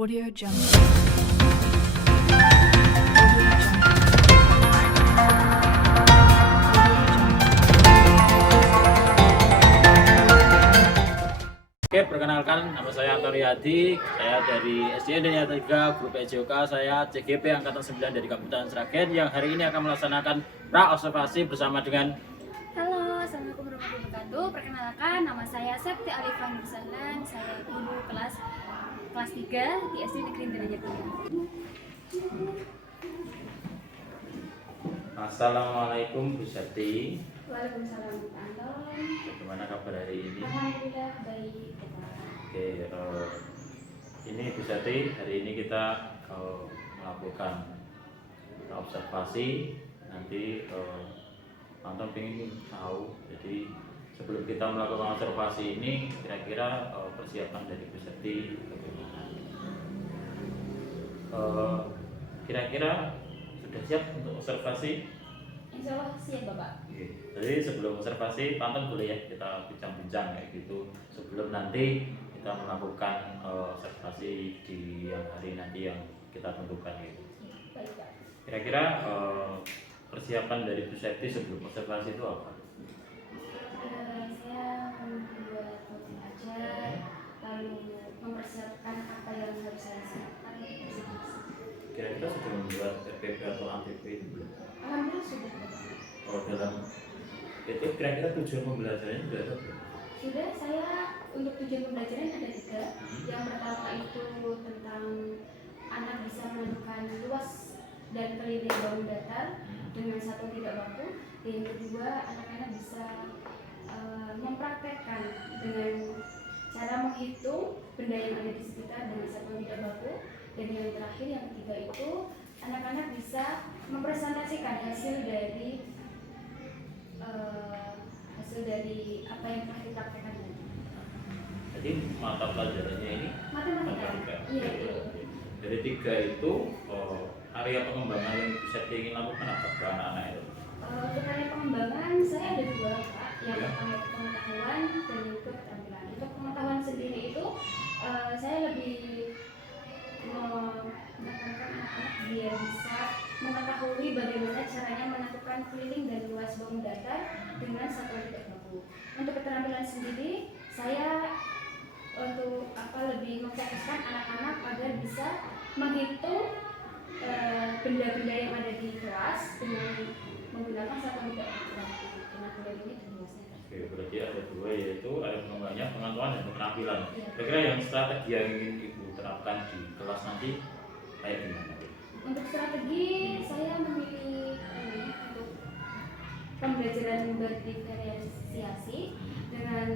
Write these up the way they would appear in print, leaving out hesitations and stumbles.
Audio Jungle. Oke, perkenalkan nama saya Anto Riyadi. Saya dari SD Denya 3 Grup EJOK. Saya CGP Angkatan 9 dari Kabupaten Sragen yang hari ini akan melaksanakan pra-observasi bersama dengan. Halo, assalamualaikum warahmatullahi wabarakatuh. Perkenalkan, nama saya Septi Alifah Nursalan. Saya guru kelas 3 di SD Negeri Denya 3. Assalamualaikum Bu Septi. Waalaikumsalam, Pak Anton. Bagaimana kabar hari ini? Alhamdulillah baik. Oke, ini Bu Septi, hari ini kita melakukan observasi. Nanti Anton ingin tahu, jadi sebelum kita melakukan observasi ini, kira-kira persiapan dari Bu Septi bagaimana? Kira-kira sudah siap untuk observasi? Insya Allah siap Bapak. Oke. Jadi sebelum observasi, Panton boleh ya kita bincang-bincang kayak gitu. Sebelum nanti kita melakukan observasi di yang hari nanti yang kita tentukan gitu. Baik Pak. Kira-kira persiapan dari Bu Septi sebelum observasi itu apa? Saya membuat rutin aja, lalu mempersiapkan apa yang harus saya siapkan untuk observasi. Kira-kira sudah membuat RPP atau ATP itu belum? Alhamdulillah sudah Bapak. Oh, dalam itu kira-kira tujuan pembelajarannya sudah ada belum? Sudah, saya untuk tujuan pembelajaran ada 3. Yang pertama itu tentang anak bisa menentukan luas dan keliling bangun datar dengan satu tidak baku. Dan yang kedua, anak-anak bisa mempraktekkan dengan cara menghitung benda yang ada di sekitar dengan satu tidak baku. Dan yang terakhir, yang ketiga itu anak-anak bisa mempresentasikan hasil dari apa yang telah dipraktekkan tadi. Jadi mata pelajarannya ini Matematika. Iya. Dari 3 itu area pengembangan yang bisa ingin lakukan apa ke anak-anak itu? Untuk area pengembangan saya ada 2 Pak. Yang Ya. pertama itu pengetahuan dan yang kedua keterampilan. Untuk pengetahuan sendiri itu saya lebih menekankan anak-anak biar bisa mengetahui bagaimana caranya menentukan keliling dan luas bangun datar dengan satuan tidak baku. Untuk keterampilan sendiri saya untuk lebih memfokuskan anak-anak agar bisa menghitung benda-benda yang ada di kelas dengan menggunakan satuan tidak baku. Dengan benda ini dan luasnya. Oke, berarti ada 2 yaitu ada pengembangannya pengetahuan dan keterampilan. Ya. Kira-kira yang strategi yang ingin Ibu terapkan di kelas nanti kayak gimana? Untuk strategi saya memilih untuk pembelajaran berdiferensiasi dengan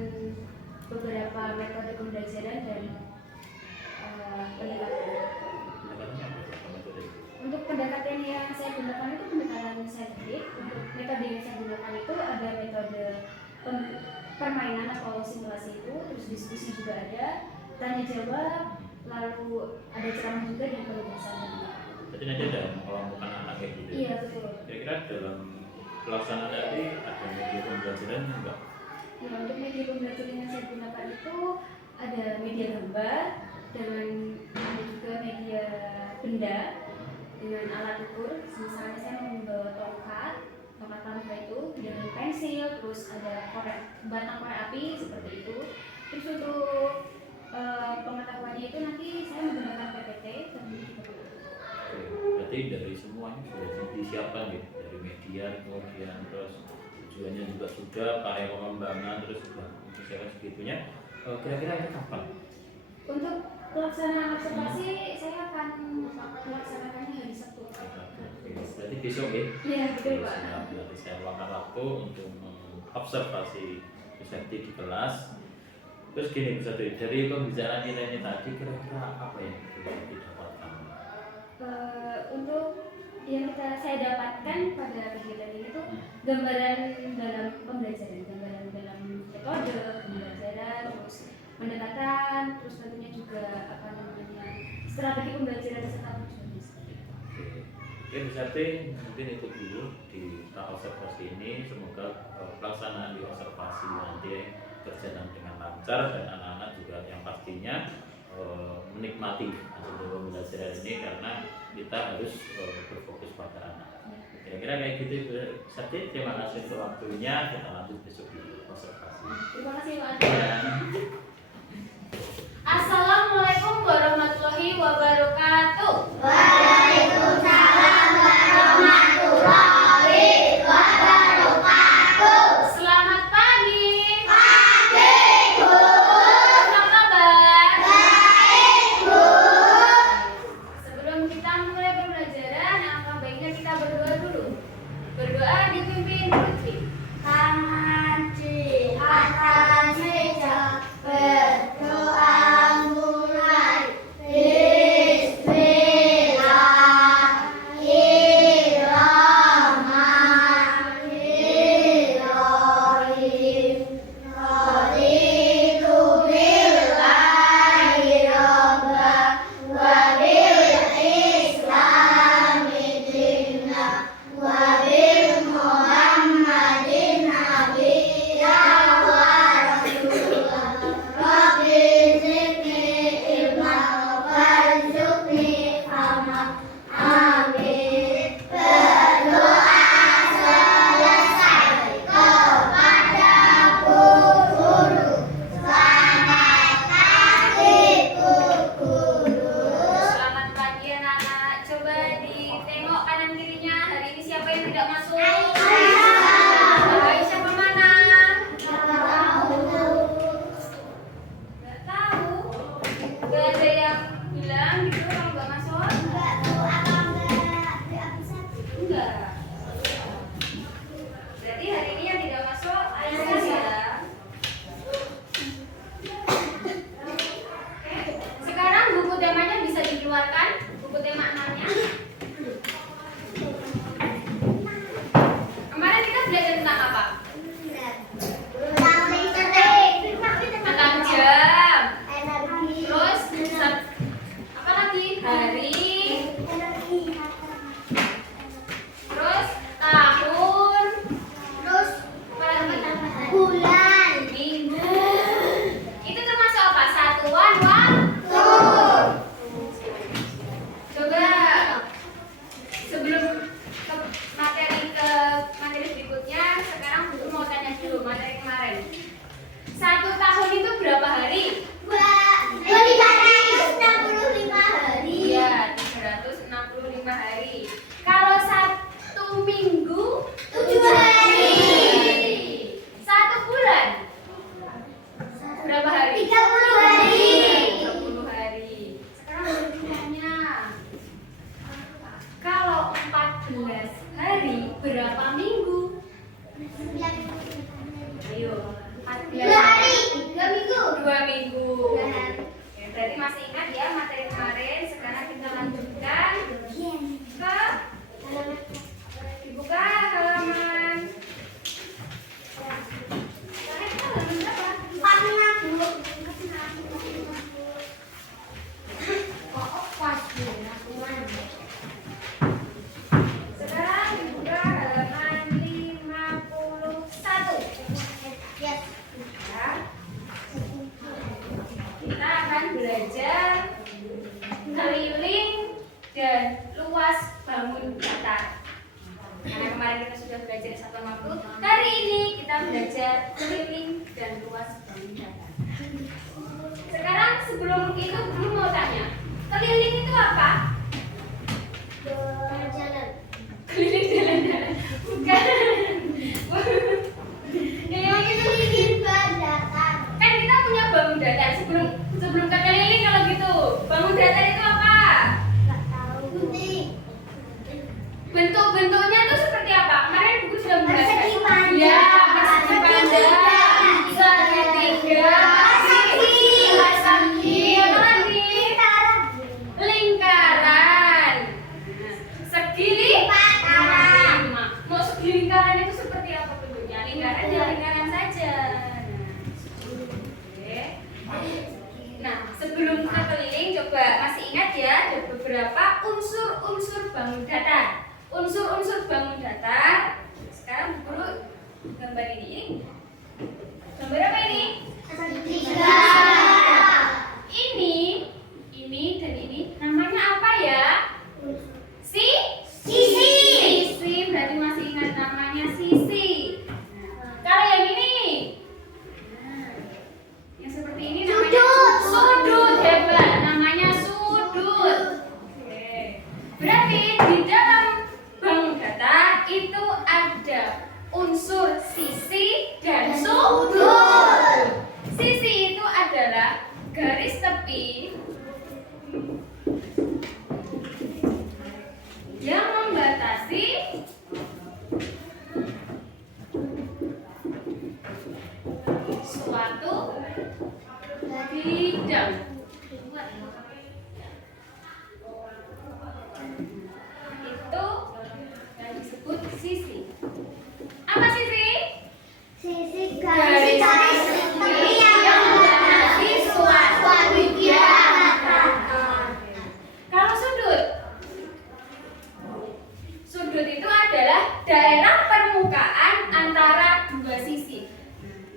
beberapa metode pembelajaran dan pendekatan. Pendekatannya apa? Apa metode itu? Untuk pendekatan yang saya gunakan itu pendekatan saintifik. Untuk metode yang saya gunakan itu ada metode permainan atau simulasi itu, terus diskusi juga ada, tanya jawab, lalu ada ceramah juga dan penugasan. Berarti nanti ada mengelompokkan anak kayak gitu. Iya betul. Kira-kira dalam pelaksanaan nanti ada media pembelajaran enggak? Ya, untuk media pembelajaran yang saya gunakan itu ada media gambar dengan ada juga media benda dengan alat ukur. Misalnya saya membawa tongkat pramuka itu dengan pensil, terus ada batang korek api seperti itu. Terus untuk pengetahuannya itu nanti saya menggunakan PPT dan Oke, berarti dari semuanya sudah disiapkan gitu, dari media kemudian terus tujuannya juga sudah, karya pengembangan terus sudah disiapkan segitunya. Kira-kira ini kapan? untuk pelaksanaan observasi saya akan melaksanakannya hari Sabtu. Oke, berarti besok ya? Iya betul Pak. Berarti saya luangkan waktu untuk observasi Bu Septi di kelas. Terus gini Bu Septi, dari pembicaraan kita ini tadi kira-kira apa yang bisa didapatkan? Untuk yang saya dapatkan pada kegiatan ini tuh gambaran dalam pembelajaran, gambaran dalam metode pembelajaran, terus pendekatan, terus tentunya juga strategi pembelajaran serta tujuannya. Oke, Bu Septi, mungkin itu dulu di observasi ini. Semoga pelaksanaan di observasi nanti berjalan dengan lancar dan anak-anak juga yang pastinya menikmati hasil pembelajaran ini karena kita harus berfokus pada anak. Kira-kira kayak gitu Bu Sakti. Terima kasih untuk waktunya. Kita lanjut besok di konservasi. Terima kasih Pak. Ya. Assalamualaikum warahmatullahi wabarakatuh. Waalaikumsalam warahmatullahi wabarakatuh. Selamat pagi. Pagi, Bu. Apa kabar? Baik, Bu. Sebelum kita mulai pembelajaran, alangkah baiknya kita berdoa dulu. Berdoa dipimpin Lutfi. Tangan di atas meja, berdoa mulai. Bismillahirrahmanirrahim. Raditu billahi rabban wa bil islami dinan wa bil Muhammadin nabiyyan wa rasulan. Rabbi zidni ilman warzuqni fahman. Amin. Berdoa selesai kepada guru. Selamat pagi, Bu Guru. Selamat pagi anak-anak. Coba ditengok kanan kirinya. Hari ini siapa yang tidak masuk? Aisyah kemana? Nggak tahu. Nggak ada yang bilang gitu kalau nggak masuk? Enggak. Berarti hari ini yang tidak masuk Aisyah ya. Sekarang buku temanya bisa dikeluarkan. Buku tema 6-nya. Kemarin kita belajar tentang apa? Tentang jam. Terus apa lagi? Hari. Terus tahun. Apa lagi? Minggu. Itu termasuk apa? Satuan waktu. Coba sebelum ke materi berikutnya, sekarang Guru mau tanya dulu materi kemarin. 1 tahun itu berapa hari? Iya, 365 hari. Kalau 1 minggu 7 hari. 1 bulan berapa hari? 30 hari. 30 hari. Sekarang berikutnya, kalau 14 hari berapa minggu? Ayo, 14 hari. 2 minggu. Oke, berarti masih ingat ya materi kemarin. Sekarang kita lanjutkan ke dibuka halaman. Sekarang kita halaman berapa? Sekarang dibuka halaman 51. Ya. Kita akan belajar keliling dan luas bangun datar. Karena kemarin kita sudah belajar satuan waktu, hari ini kita belajar keliling dan luas bangun datar. Sekarang sebelum itu dulu mau tanya, keliling itu apa? Keliling jalan-jalan. Bukan. Keliling itu kan kita punya bangun datar. Sebelum ke keliling kalau gitu, bangun datar itu apa? Bentuk-bentuknya itu seperti apa? Kemarin Ibu sudah menjelaskan. Persegi panjang. Ya, persegi panjang, segitiga, persegi, apa lagi? Lingkaran. Segi lima. Mau segi lingkaran itu seperti apa bentuknya? Lingkaran ya lingkaran saja. Oke. Nah, sebelum kita keliling, coba masih ingat ya, ada beberapa unsur-unsur bangun datar. Unsur-unsur bangun datar. Sekarang Guru gambar ini. Gambar apa ini? Ini daerah permukaan antara dua sisi.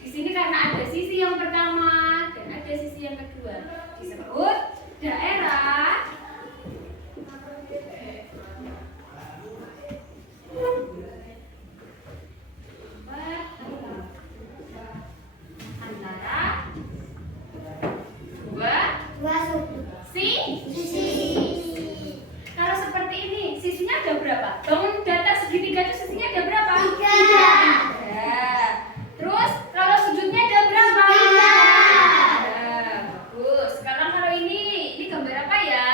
Di sini karena ada sisi yang pertama dan ada sisi yang kedua, disebut daerah antara dua sisi. Kalau seperti ini, sisinya ada berapa? Bangun datar segitiga itu sisinya ada berapa? 3. Ada. Terus kalau sudutnya ada berapa? 3. Ada. Bagus. Sekarang kalau ini gambar apa ya?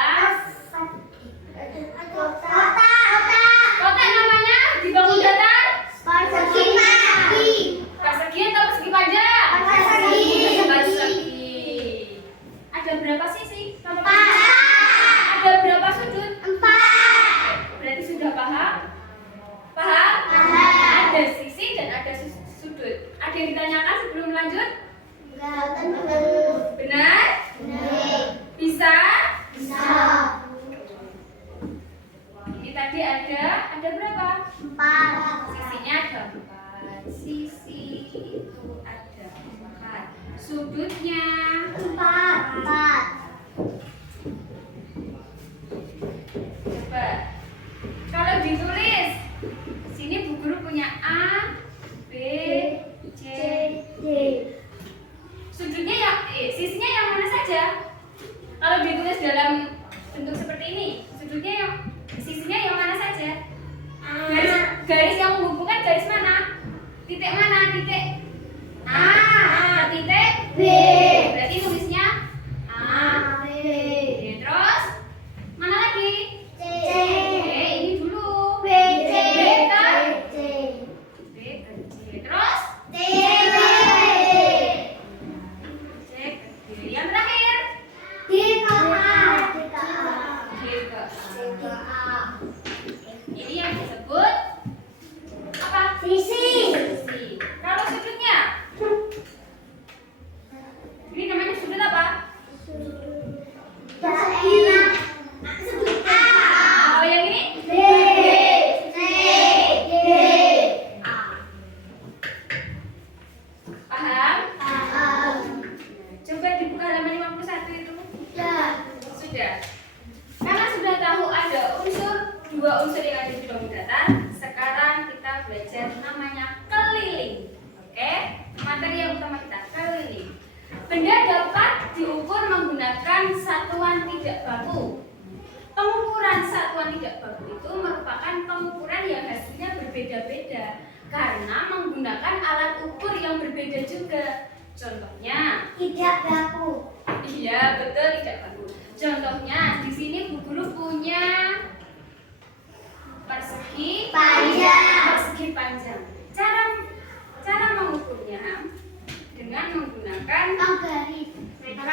Kotak namanya di bangun datar? Persegi atau persegi panjang? Persegi. Ada berapa sisi? 4. Ada berapa sudut? 4. Berarti sudah paham? Paham? Paham. Ada sisi dan ada sudut. Ada yang ditanyakan sebelum lanjut? Benar? Bisa? Ini tadi ada berapa? 4. Sisinya ada 4. Sisi itu ada 4. Sudutnya 4. coba. Kalau ditulis, sini Bu Guru punya A, B, C, D. Sudutnya yang sisinya yang mana saja? Kalau ditulis dalam bentuk seperti ini, sisinya yang mana saja? Garis yang menghubungkan garis mana? Titik mana? Titik A, titik B. Berarti tulisnya A, B. Terus mana lagi? C. Ini dulu. B. B ke C. B ke C. Terus D. C ke D. Yang terakhir D ke A. D ke A. A. Ini yang disebut apa? Sisi. Sisi. Kalau sudutnya, ini namanya sudut apa? Daerah. A. Kalau yang ini? B. C. D. A. Paham? Paham. Coba dibuka halaman 51 itu. Ya. Sudah. Karena sudah tahu ada dua unsur yang ada di bangun datar, sekarang kita belajar namanya keliling. Oke? Materi yang utama kita keliling. Benda dapat diukur menggunakan satuan tidak baku. Pengukuran satuan tidak baku itu merupakan pengukuran yang hasilnya berbeda-beda karena menggunakan alat ukur yang berbeda juga. Contohnya, Tidak baku. iya betul tidak baku. Contohnya di sini Bu Guru punya persegi panjang. Cara mengukurnya dengan menggunakan Penggaris.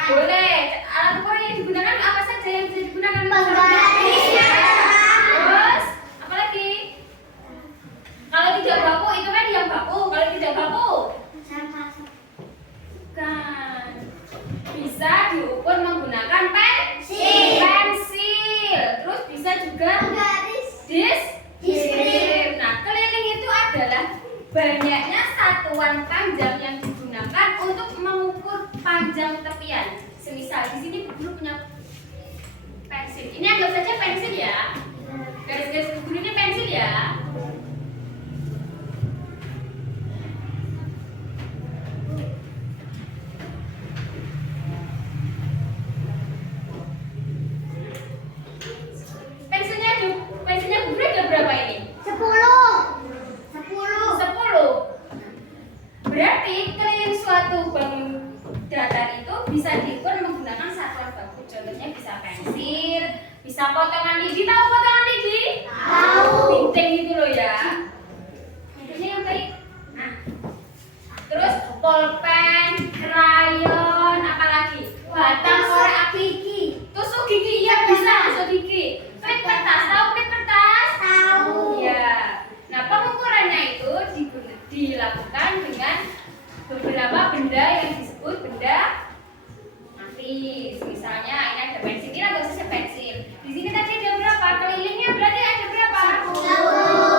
boleh alat ukur yang digunakan apa saja yang bisa digunakan? Penggaris. Terus apa lagi? Kalau tidak baku itu kan yang baku. Kalau tidak baku kan bisa diukur menggunakan pensil. Terus bisa juga diskrim. Nah, keliling itu adalah banyaknya satuan panjang yang digunakan untuk mengukur panjang tepian. Semisal di sini Bu Guru punya pensil. Ini anggap saja pensil ya. Garis-garis Bu Guru ini pensil ya. Pensilnya Bu Guru ada berapa ini? 10. 10. Berarti keliling suatu bangun datar itu bisa diukur menggunakan satuan baku. Contohnya bisa pensil, bisa potongan lidi. Tahu potongan lidi? Tahu. Binting itu loh ya. Ini yang baik. Nah, terus pulpen, krayon, apalagi? Batang korek gigi. Tusuk gigi, iya bisa tusuk gigi. Plik kertas, tahu plik kertas? Tahu. Iya. Nah, pengukurannya itu dilakukan dengan beberapa benda yang disebut benda matis. Misalnya ini ada pensil, ini nggak usah pensil. Di sini tadi ada berapa? Kelilingnya berarti ada berapa? 10.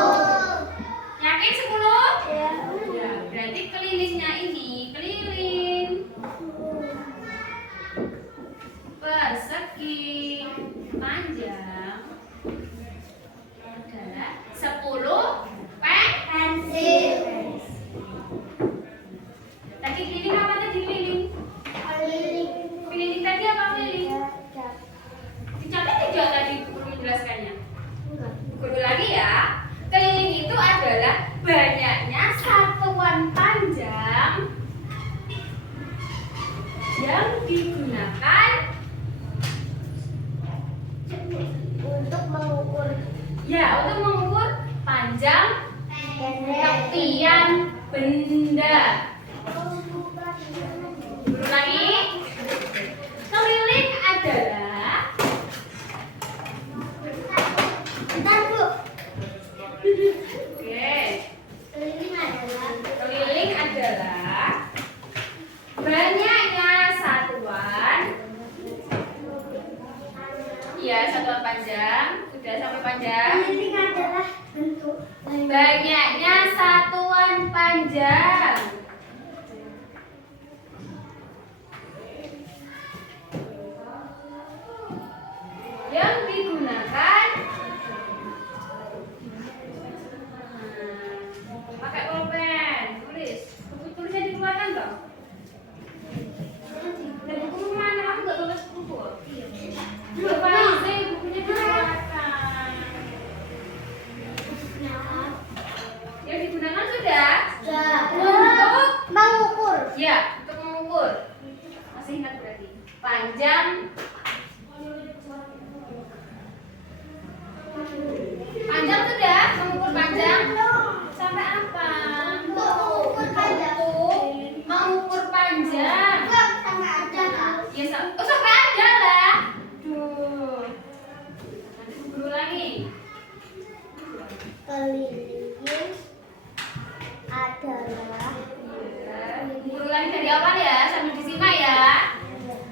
Untuk mengukur Ya, untuk mengukur panjang tepian benda. Ulangi. Keliling adalah Bentar, Bu. Oke. Keliling adalah Keliling adalah banyaknya satuan. Iya, satuan panjang. Sudah sampai panjang. keliling adalah bentuk Banyaknya satuan panjang. Yang digunakan pakai pulpen, tulis. Buku tulisnya dikeluarkan dong. Dan buku mana? Aku nggak tulis buku. Dua kali bukunya dikeluarkan. Yang digunakan sudah. Untuk mengukur ya, untuk mengukur. Masih ingat berarti. Panjang. Panjang sudah, mengukur panjang. Sampai apa? mengukur panjang. Untuk mengukur panjang. Sampai ada Kak. Ya, sampai aja lah. Duh. Nanti guru lagi. Keliling adalah Guru lagi dari awal ya, sambil disimak ya.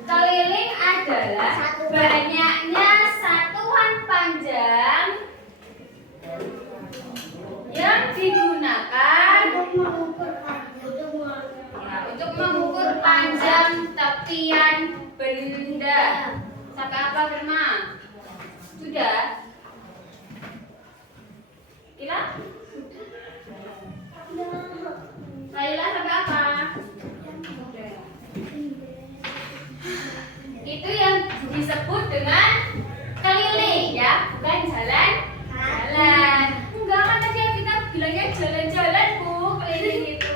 Keliling adalah banyaknya satuan panjang yang digunakan mengukur panjang. ya, untuk mengukur panjang tepian benda. Sampai apa, Firma? Sudah? Ila? Laila sampai apa? Itu yang disebut dengan keliling ya, bukan jalan-jalan. Enggak, kan tadi kita bilangnya jalan-jalan, Bu, keliling itu.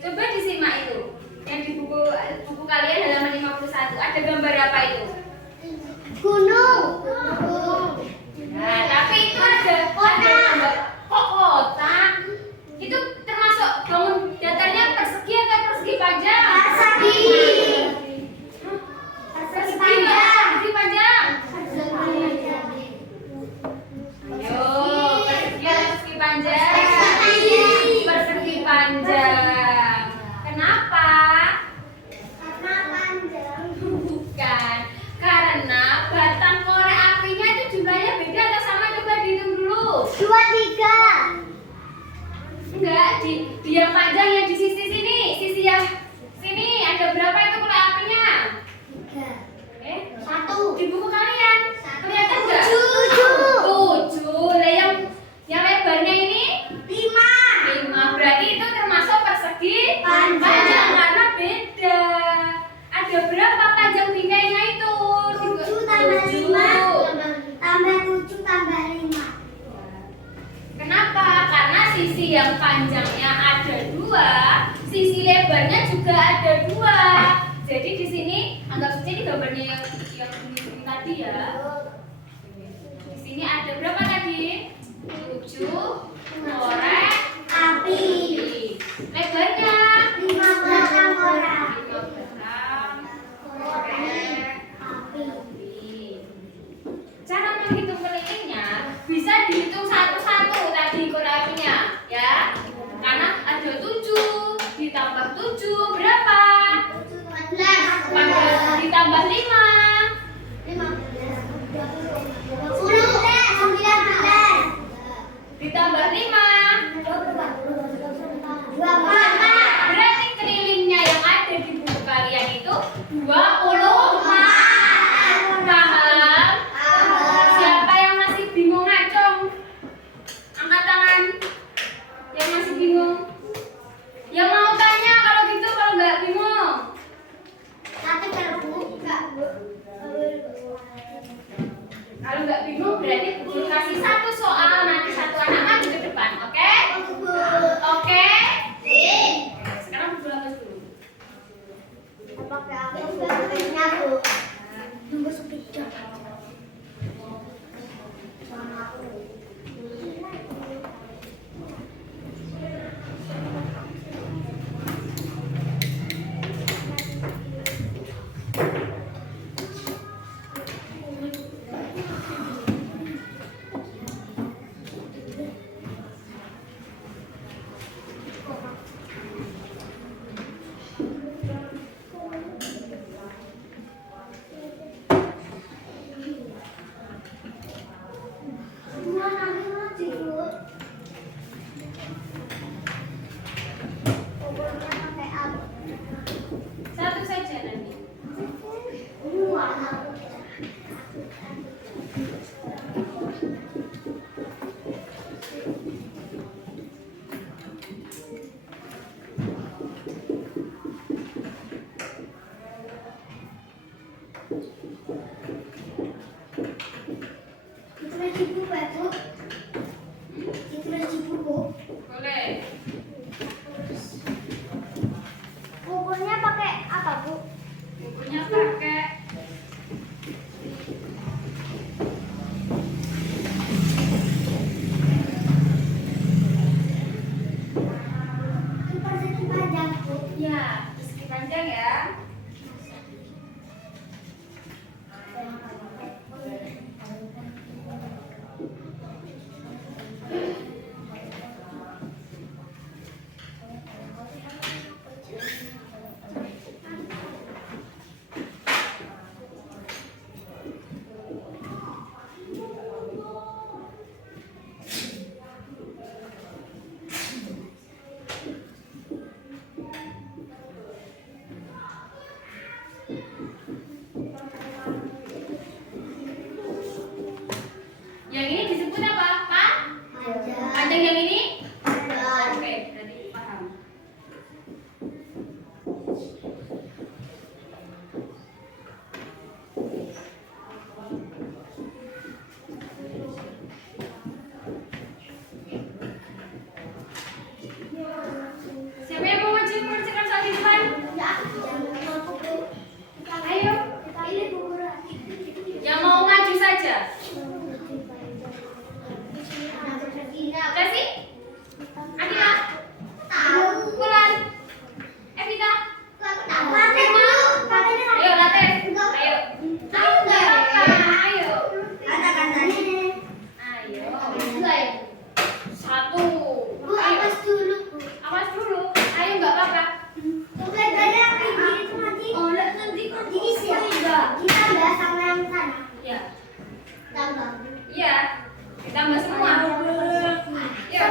Coba disimak itu. Yang di buku kalian halaman 51 ada gambar apa itu? Gunung. Nah, tapi itu ada gambar kotak. Itu termasuk bangun datarnya persegi atau persegi panjang? Persegi. Persegi panjang. Persegi panjang. Yo, persegi atau persegi panjang? Persegi panjang. Kenapa? Karena panjang. Bukan. Karena batang korek apinya itu jumlahnya beda atau sama? Coba dihitung dulu. 2, 3. Enggak, di yang panjang yang di sisi sini, sisi yang sini ada berapa itu korek apinya? 3. 1. Di buku kalian kelihatan enggak? 7. 7. Lah yang lebarnya ini 5. 5. Berarti itu termasuk persegi Panjang. karena beda. Ada berapa panjang bingkainya itu? 7 tambah 5 tambah 7 tambah 5. Kenapa? Karena sisi yang panjangnya ada 2, sisi lebarnya juga ada 2. Jadi di sini anggap saja ini gambarnya yang ini tadi ya. Di sini ada berapa tadi? 7 korek Api. Lebarnya 5 batang korek. 5 batang korek Api. api. Cara menghitung kelilingnya bisa dihitung satu-satu tadi korek apinya ya. Karena ada 7 ditambah 7 berapa? 14 ditambah 5 ditambah 5 berarti kelilingnya yang ada di buku kalian itu 24. Paham? Siapa yang masih bingung ngacung? Angkat tangan. Yang masih bingung? Yang mau tanya kalau gitu, kalau nggak bingung? Pakai apa? Pakainya aku. Nunggu sepeda. Sama aku. Semua nanti mati Bu. Pokoknya pakai apa? Satu saja nanti. Dua. Itu ibu Pak Bu. Itu ibu Bu. Boleh. Pokoknya pakai apa Bu? Bukunya pakai Itu persegi panjang Bu. ya persegi panjang ya. Yang ini disebut apa? Pak? Panjang yang ini? Oke, berarti paham. Siapa yang mau mengerjakan soal di depan? Ayo, yang mau maju saja. Kasih? Adila? Bulan? Evita? Ayo, Latif. Ayo. Ayo, nggak apa-apa. Ayo. Ayo. Satu. Ayo. Awas dulu. Ayo, nggak apa-apa. Ya. Iya. Ditambah semua. Yuk.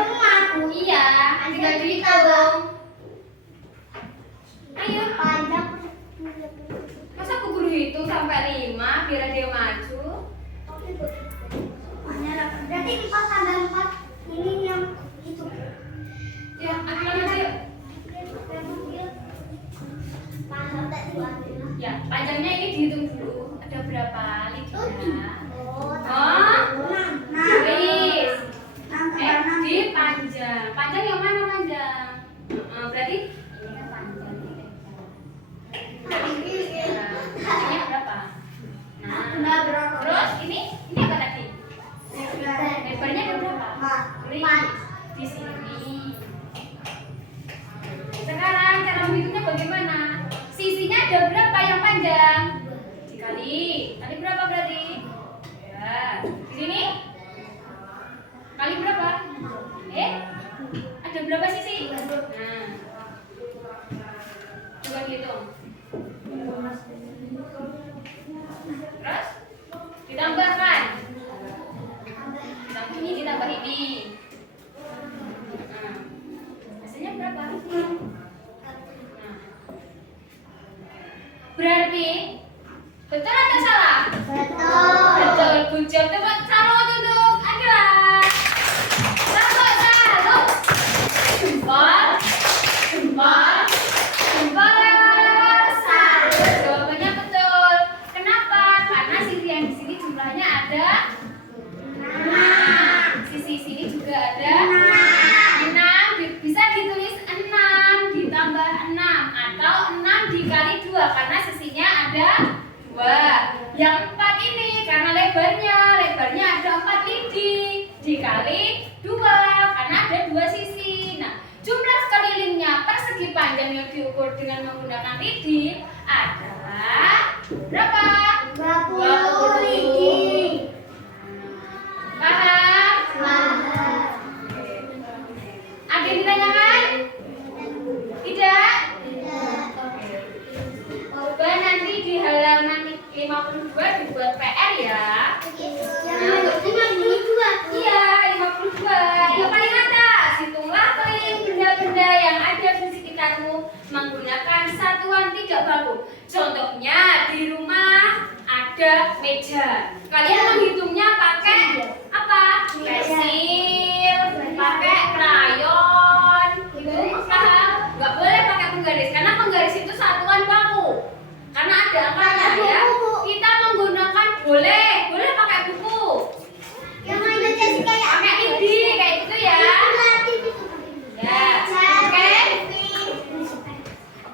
Iya. Tinggal dihitung. Ayo. Masa aku guru hitung sampai 5 biar dia maju? Berarti 4 tambah 4 ini yang itu. Ya, Adila maju yuk. Ya, panjangnya ini dihitung dulu. Ada berapa Lydia? Tulis. Di panjang. Panjang yang mana panjang? Berarti ini kan panjang ini. Panjangnya berapa? Nah, terus ini apa tadi? Lebarnya ada berapa? 5 di sini. Sekarang cara menghitungnya bagaimana? Sisinya ada berapa yang panjang? Dikali. Kali berapa berarti? Ya, di sini? Kali berapa? Ada berapa sisi? Nah. Coba dihitung. Terus ditambahkan. Ditambah ini, ditambah ini. Nah. Hasilnya berapa? Nah. Berarti betul atau salah? Betul. Good job. Tepuk tangan untuk Adila. Tepuk tangan. Jempol. Jempol. Jempol. Satu. Jawabannya betul. Kenapa? Karena sisi yang di sini jumlahnya ada 6. Sisi sini juga ada 6. Bisa ditulis 6 ditambah 6 atau 6 dikali 2. ada 2. Yang 4 ini karena lebarnya ada 4 lidi dikali 2 karena ada 2 sisi. Nah, jumlah kelilingnya persegi panjang yang diukur dengan menggunakan lidi adalah berapa? 20 lidi. Paham? Ada yang ditanyakan? Tidak? Coba nanti di halaman 52 dibuat PR ya. Iya, 52. Yang paling atas, hitunglah benda-benda yang ada di sekitarmu menggunakan satuan tidak baku. Contohnya di rumah ada meja. Kalian menghitungnya pakai apa? Pensil, pakai krayon. Paham? Nggak boleh pakai penggaris karena penggaris itu satuan baku. Karena ada angkanya ya. Kita menggunakan boleh pakai buku. Yang ada Jessica kayak Pakai lidi kayak gitu ya. Ya. Oke.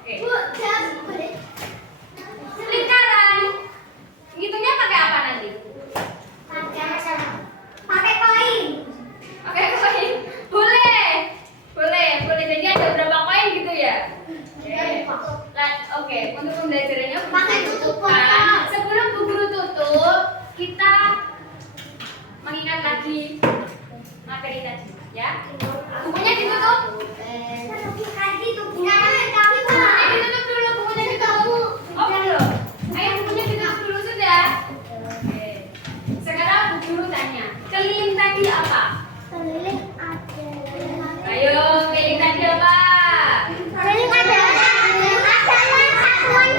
Oke. Lingkaran. Hitungnya pakai apa nanti? pakai koin. Pakai koin. Boleh. Jadi ada berapa koin gitu ya? Oke. Untuk pembelajarannya Pakai tutup kan. Sebelum Bu Guru tutup, kita mengingat lagi materi tadi, ya. Bukunya ditutup. Bukunya ditutup dulu, bukunya ditutup. Oh, belum. Ayo bukunya ditutup dulu sudah. Oke. Sekarang Bu Guru tanya, keliling tadi apa? Ayo, keliling tadi apa? Banyaknya keliling satuan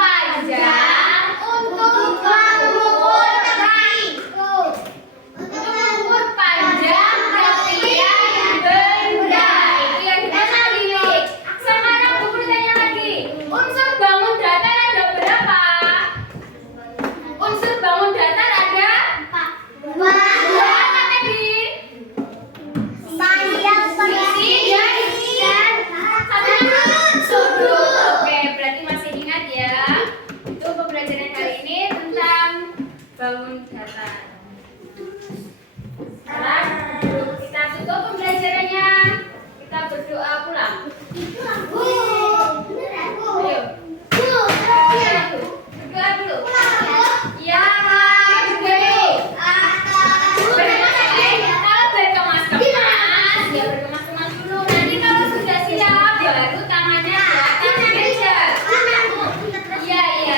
panjang untuk mengukur panjang tepian benda. Itu yang kita keliling. Sekarang Bu Guru tanya lagi, unsur bangun datar ada berapa? Unsur bangun datar ada 2 apa tadi? Sudut. Oke, berarti masih ingat ya. Itu pembelajaran kali ini tentang bangun datar. Sekarang kita tutup pembelajarannya. Kita berdoa pulang. Ayo. Berdoa dulu. Ya, berdoa dulu. Kalau berkemas-kemas, ya berkemas-kemas dulu. Nanti kalau sudah siap, baru tangannya di atas meja. Iya.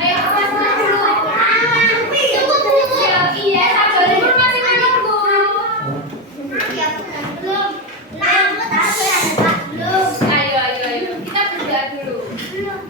Ayo kemas-kemas dulu. Iya, sabar dulu masih menunggu. Ayo. Kita berdoa dulu. Yuk.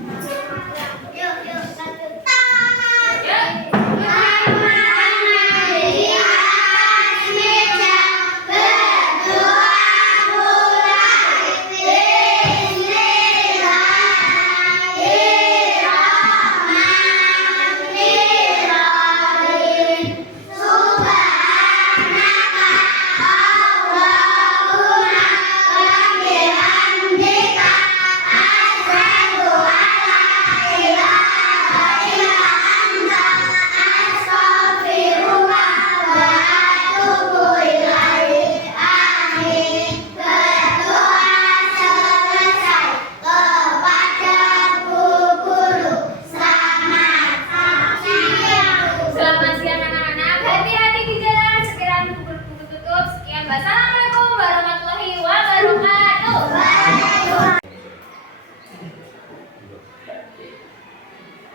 Selamat siang anak-anak. Hati-hati di jalan. Sekiranya buku tutup. Sekian. Wassalamualaikum warahmatullahi wabarakatuh.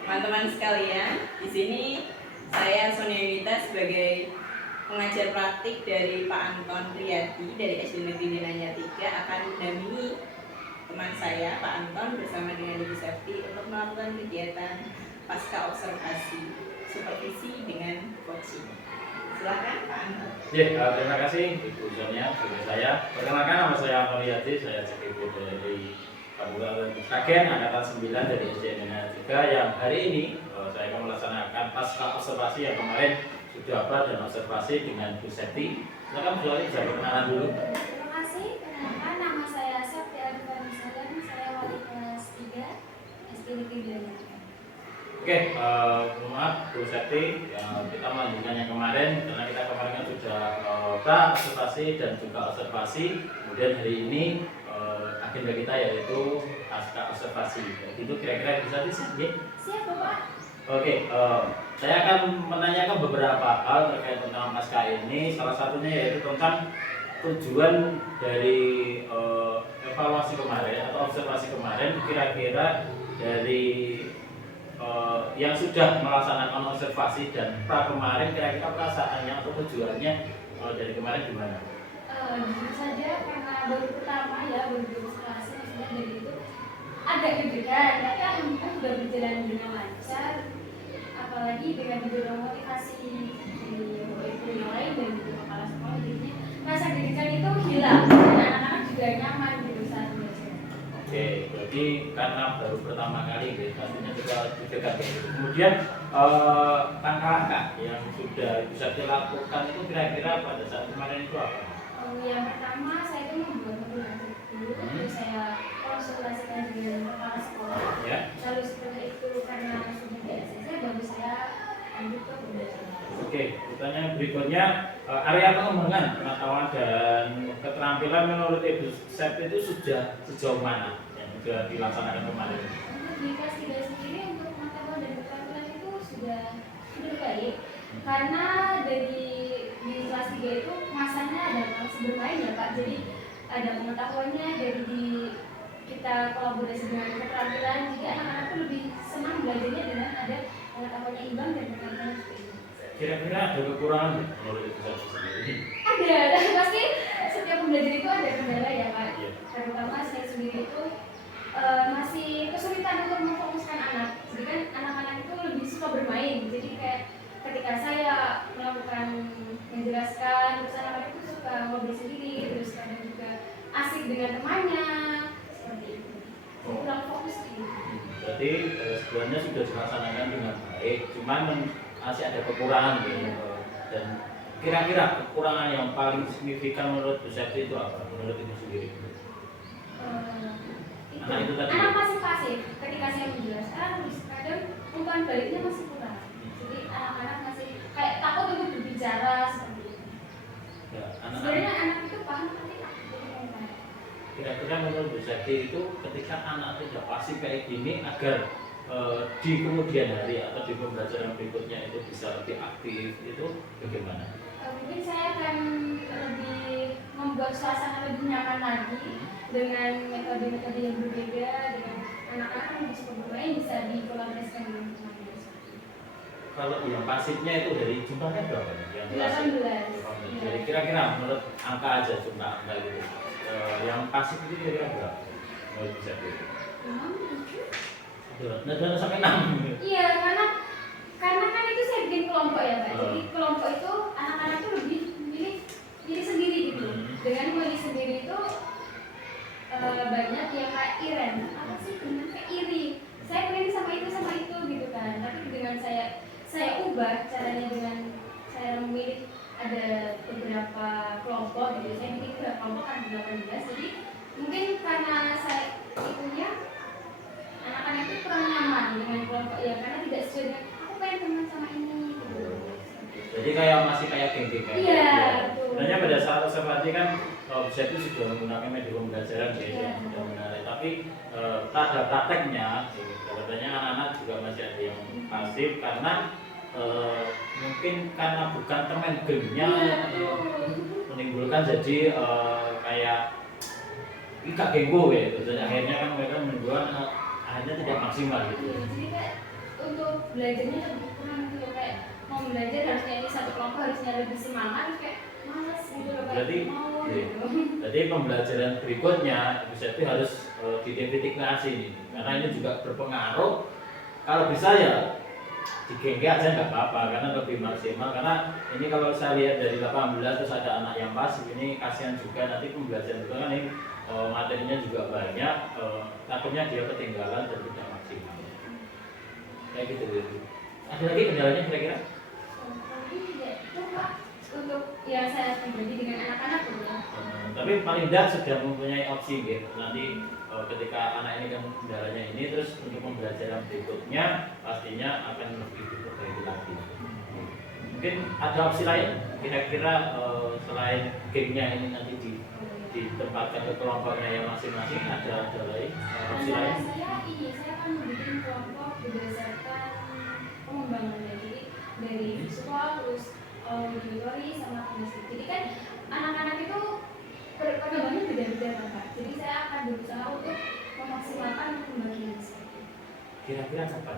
Teman-teman sekalian, di sini saya Sonia Yunita sebagai pengajar praktik dari Pak Anton Riyadi dari SD Negeri Dinanya 3 akan mendampingi teman saya Pak Anton bersama dengan Ibu Septi untuk melakukan kegiatan pasca observasi supervisi dengan coaching. Silakan Pak Anton. Terima kasih Ibu Sonia, juga saya. Perkenalkan, nama saya Anton Yati, saya CPB dari Kabupaten Sragen, Angkatan 9 dari SDN 3 yang hari ini saya akan melaksanakan pasca observasi yang kemarin sudah dan observasi dengan Bu Septi. Silakan Bu Septi, saya perkenalan dulu. Terima kasih. Kenalkan, nama saya Septi Adivani Salam. Saya wali kelas 3 SD Negeri Blanang. Oke, maaf Bu Septi, kita melanjutkan yang kemarin karena kita kemarin kan sudah pra-observasi dan juga observasi. Kemudian hari ini agenda kita yaitu pasca observasi. Jadi itu kira-kira bisa disiap ya? Siap Bapak. Oke, saya akan menanyakan beberapa hal terkait tentang pasca ini. Salah satunya yaitu tentang tujuan dari evaluasi kemarin atau observasi kemarin. Kira-kira dari yang sudah melaksanakan observasi dan pra kemarin, kira-kira perasaannya atau tujuannya dari kemarin gimana? Jujur saja karena baru pertama ya, baru observasi, maksudnya dari itu agak deg-degan, tapi alhamdulillah sudah berjalan dengan lancar. Apalagi dengan didorong motivasi dari ibu yang lain dan juga kepala sekolah, jadinya rasa deg-degan itu hilang dan anak-anak juga nyaman gitu saat belajar. Oke, berarti karena baru pertama kali gitu, pastinya juga deg-degan kayak gitu. Kemudian langkah-langkah yang sudah bisa dilakukan itu kira-kira pada saat kemarin itu apa? Yang pertama saya itu membuat modulasi dulu, terus saya konsultasikan dengan kepala sekolah. Ya. Lalu setelah itu karena sudah tidak selesai, baru saya lanjut ke pembelajaran. Oke, pertanyaan berikutnya, area pengembangan pengetahuan dan keterampilan menurut Ibu Septi itu sudah sejauh mana yang sudah dilaksanakan kemarin? Untuk di kelas 3 sendiri untuk pengetahuan dan keterampilan itu sudah baik, karena dari di kelas 3 itu masanya ada kelas bermain ya Pak, jadi ada pengetahuannya dari kita kolaborasi dengan keterampilan, jadi anak-anak itu lebih senang belajarnya dengan ada pengetahuannya imbang dan keterampilan seperti itu. Kira-kira ada kekurangan menurut Ibu Septi sendiri? Ada, pasti setiap pembelajar itu ada kendala ya Pak. Iya. Terutama saya sendiri itu masih kesulitan untuk memfokuskan anak. Jadi kan anak-anak itu lebih suka bermain. Jadi kayak ketika saya melakukan menjelaskan, terus anak-anak itu suka ngobrol sendiri, terus kadang juga asik dengan temannya, seperti itu. Jadi kurang fokus gitu. Berarti sebenarnya sudah dilaksanakan dengan baik, cuman masih ada kekurangan gitu. Dan kira-kira kekurangan yang paling signifikan menurut Bu Septi itu apa? Menurut Ibu sendiri? Anak itu tadi. Anak masih pasif ketika saya menjelaskan, terus kadang umpan baliknya masih kurang. Jadi anak-anak masih kayak takut untuk berbicara seperti itu. Ya, Sebenarnya anak-anak. anak itu paham tapi takut untuk ngomong. Kira-kira menurut Bu Septi itu ketika anak tidak pasif kayak gini agar di kemudian hari atau di pembelajaran berikutnya itu bisa lebih aktif itu bagaimana? Mungkin saya akan lebih membuat suasana lebih nyaman lagi dengan metode-metode yang berbeda, dengan anak-anak yang bisa bermain, bisa dikolaborasikan dengan teman-teman. Kalau yang pasifnya itu dari jumlahnya berapa? Yang pasif? 18. Jadi kira-kira menurut angka aja jumlah angka itu yang pasif itu kira-kira berapa? Menurut Bu Septi? 6 sampai 6. Iya, karena kan itu saya bikin kelompok ya Pak. Jadi kelompok itu anak-anak itu lebih milih sendiri gitu. Dengan memilih sendiri itu banyak yang kayak iren. Apa sih dengan kayak iri? Saya pengen sama itu gitu kan. Tapi dengan saya ubah caranya dengan saya memilih ada beberapa kelompok gitu. Saya bikin beberapa kelompok kan 18. Jadi mungkin karena saya itunya anak-anak itu kurang nyaman dengan kelompok ya, karena tidak sesuai dengan aku pengen teman sama ini gitu. Jadi kayak masih kayak geng-geng kayak Iya, gitu. betul. Sebenarnya pada saat observasi kan bisa itu sudah menggunakan media pembelajaran ya, Iya. sudah menarik. Tapi pada prakteknya, katanya anak-anak juga masih ada yang pasif karena mungkin karena bukan teman gengnya menimbulkan jadi kayak gak genggo gitu. Dan akhirnya kan mereka menimbulkan akhirnya tidak maksimal gitu. Iya, jadi kayak untuk belajarnya lebih kurang gitu, kayak mau belajar harusnya di satu kelompok harusnya lebih semangat, kayak malas gitu loh, kayak Berarti mau iya. gitu. Jadi pembelajaran berikutnya Ibu Septi harus diidentifikasi ini, karena ini juga berpengaruh. Kalau bisa ya digengge aja nggak apa-apa, karena lebih maksimal. Karena ini kalau saya lihat dari 18 terus ada anak yang pasif, ini kasihan juga nanti pembelajaran itu kan ini materinya juga banyak, takutnya dia ketinggalan dan tidak maksimal. Kayak gitu. Ada lagi kendalanya kira-kira? Tapi ya itu Pak, untuk yang saya pribadi dengan anak-anak ya. Tapi paling tidak sudah mempunyai opsi gitu. Nanti ketika anak ini kan kendalanya ini, terus untuk pembelajaran berikutnya pastinya akan lebih diperbaiki lagi. Mungkin ada opsi lain kira-kira selain gamenya ini nanti ditempatkan ke kelompoknya yang masing-masing, ada lain opsi lain? Saya akan membuat kelompok berdasarkan pengembangannya, jadi dari visual terus auditory sama kinestik. Jadi kan anak-anak itu perkembangannya beda-beda Pak. Jadi saya akan berusaha untuk memaksimalkan pembagian saya. Kira-kira kapan?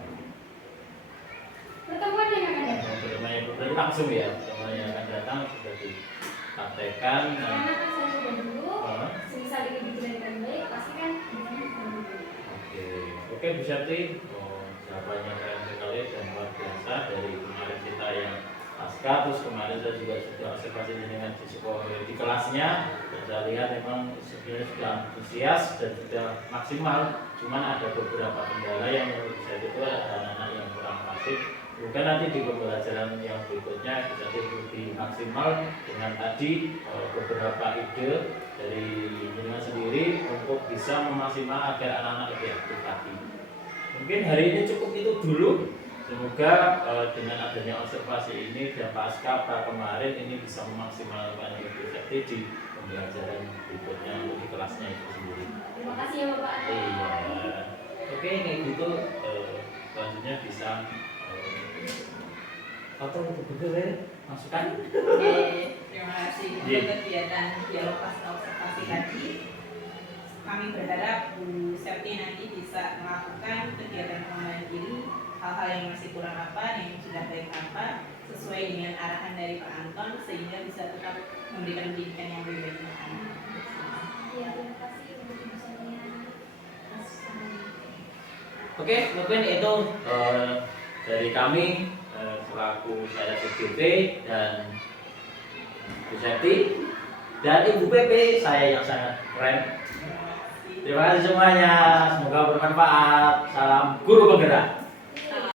Pertemuan yang akan datang. Pertemuan yang berarti langsung ya, pertemuan yang akan datang sudah dipraktekkan. Karena kan saya coba dulu, semisal ini dijalankan baik, pasti kan bisa. Oke, Bu Syarti, jawabannya keren sekali dan luar biasa. Dari kemarin kita yang pasca, terus kemarin saya juga sudah observasi dengan di sekolah di kelasnya, dan saya lihat memang sebenarnya sudah antusias dan sudah maksimal. Cuman ada beberapa kendala yang menurut saya itu ada anak-anak yang kurang pasif. Mungkin nanti di pembelajaran yang berikutnya bisa lebih maksimal dengan tadi beberapa ide dari jenengan sendiri untuk bisa memaksimal agar anak-anak lebih aktif lagi. Mungkin hari ini cukup itu dulu. Semoga dengan adanya observasi ini dan pasca kemarin ini bisa memaksimalkan lebih efektif di pembelajaran berikutnya untuk di kelasnya itu sendiri. Terima kasih ya Bapak. Iya. Oke, kayak gitu selanjutnya bisa atau betul ya masukan. Oke, terima kasih untuk kegiatan dialog pasca observasi tadi. Kami berharap Bu Septi nanti bisa melakukan kegiatan pengembangan diri, hal-hal yang masih kurang apa, yang sudah baik apa, sesuai dengan arahan dari Pak Anton, sehingga bisa tetap memberikan pendidikan yang lebih baik untuk anak. Ya, terima kasih untuk misalnya. Oke, mungkin itu dari kami selaku saya CGP dan Bu Septi dan Ibu PP saya yang sangat keren. Terima kasih semuanya, semoga bermanfaat. Salam guru penggerak.